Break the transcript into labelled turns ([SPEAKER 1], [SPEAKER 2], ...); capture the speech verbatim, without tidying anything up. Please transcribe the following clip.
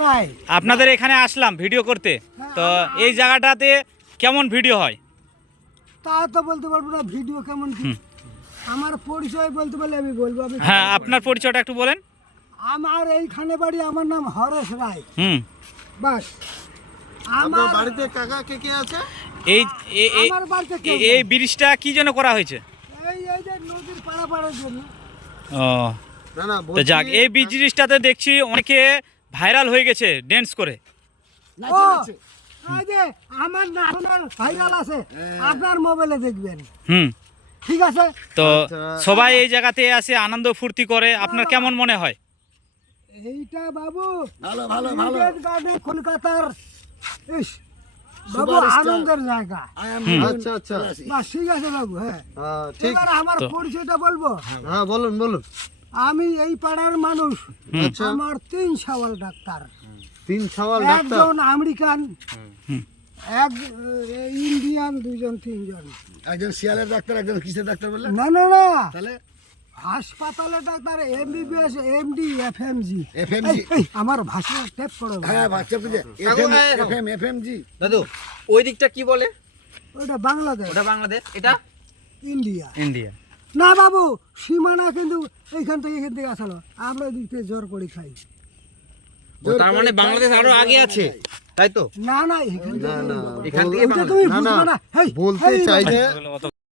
[SPEAKER 1] রায়।
[SPEAKER 2] আপনাদের এখানে আসলাম ভিডিও করতে, তো এই জায়গাটাতে কেমন ভিডিও হয়?
[SPEAKER 1] তা তো বলতে পারবো না ভিডিও কেমন কি। আমার পরিচয় বলতে পারলে আমি বলবো। আমি
[SPEAKER 2] হ্যাঁ, আপনার পরিচয়টা একটু বলেন।
[SPEAKER 1] আমার এইখানে বাড়ি, আমার নাম হরেশ রায়।
[SPEAKER 2] হুম।
[SPEAKER 1] বাস
[SPEAKER 3] আপনার
[SPEAKER 1] আমার
[SPEAKER 3] বাড়িতে কাকা কে কে আছে?
[SPEAKER 2] এই এ- এ-
[SPEAKER 1] আমার বাড়িতে কেউ
[SPEAKER 2] এ- এই ব্রিজটা কি জন্য করা হয়েছে?
[SPEAKER 1] এই এই যে নদীর পাড়াপাড়ের জন্য।
[SPEAKER 2] ও,
[SPEAKER 3] না না
[SPEAKER 2] তো
[SPEAKER 3] বলছি
[SPEAKER 2] যাক, এই ব্রিজটাতে দেখছি অনেকে ভাইরাল হয়ে গেছে ড্যান্স করে।
[SPEAKER 1] ও, এই যে আমার নাম ভাইরাল আছে, আপনার মোবাইলে দেখবেন।
[SPEAKER 2] হুম।
[SPEAKER 1] ঠিক আছে।
[SPEAKER 2] তো
[SPEAKER 3] আচ্ছা।
[SPEAKER 2] সবাই এই জায়গাতে আসে আনন্দ ফুর্তি করে, আপনার কেমন মনে হয়?
[SPEAKER 1] এইটা বাবু
[SPEAKER 3] ভালো ভালো ভালো
[SPEAKER 1] ইডেন গার্ডেন কলকাতার ইস, বাবু
[SPEAKER 3] Superstar.
[SPEAKER 1] আনন্দের জায়গা।
[SPEAKER 3] আচ্ছা আচ্ছা
[SPEAKER 1] বাস ঠিক আছে বাবু। হ্যাঁ,
[SPEAKER 3] হ্যাঁ, ঠিক
[SPEAKER 1] এবার আমার
[SPEAKER 2] তো-
[SPEAKER 1] পরিচয়টা বলবো।
[SPEAKER 3] হ্যাঁ বলুন বলুন
[SPEAKER 1] আমি এই পাড়ার মানুষ।
[SPEAKER 3] আচ্ছা
[SPEAKER 1] আমার তিন সওয়াল ডাক্তার,
[SPEAKER 3] তিন সওয়াল ডাক্তার
[SPEAKER 1] একজন আমেরিকান, এক এ, ইন্ডিয়ান, দুইজন তিনজন।
[SPEAKER 3] একজন শিয়ালের ডাক্তার একজন কিসের ডাক্তার বললেন
[SPEAKER 1] না না না,
[SPEAKER 3] তাহলে
[SPEAKER 1] হাসপাতালে doctor MBBS, MD, FMG.
[SPEAKER 3] FMG
[SPEAKER 1] আমার ভাষার টেপ করো।
[SPEAKER 3] হ্যাঁ বাচ্চা বুঝে এফএম এফএম এফএমজি
[SPEAKER 4] দাদু ওই দিকটা কি বলে?
[SPEAKER 1] ওটা বাংলাদেশ,
[SPEAKER 4] ওটা বাংলাদেশ, এটা
[SPEAKER 1] ইন্ডিয়া।
[SPEAKER 2] ইন্ডিয়া।
[SPEAKER 1] না বাবু, সীমানা কিন্তু এইখান থেকে এখান থেকে আসলো, আমরা ওই দিক থেকে জোর করে খাই।
[SPEAKER 4] ও, তার মানে বাংলাদেশ আরো আগে আছে, তাই তো?
[SPEAKER 1] না না, এখান থেকে
[SPEAKER 3] না,
[SPEAKER 1] বলবো।
[SPEAKER 4] এখান থেকে
[SPEAKER 1] ওইটা তুমি
[SPEAKER 3] না, না,
[SPEAKER 1] বুঝবে না। হেই,
[SPEAKER 3] বলতে
[SPEAKER 1] হেই,
[SPEAKER 3] চাই যে
[SPEAKER 2] এগুলো অত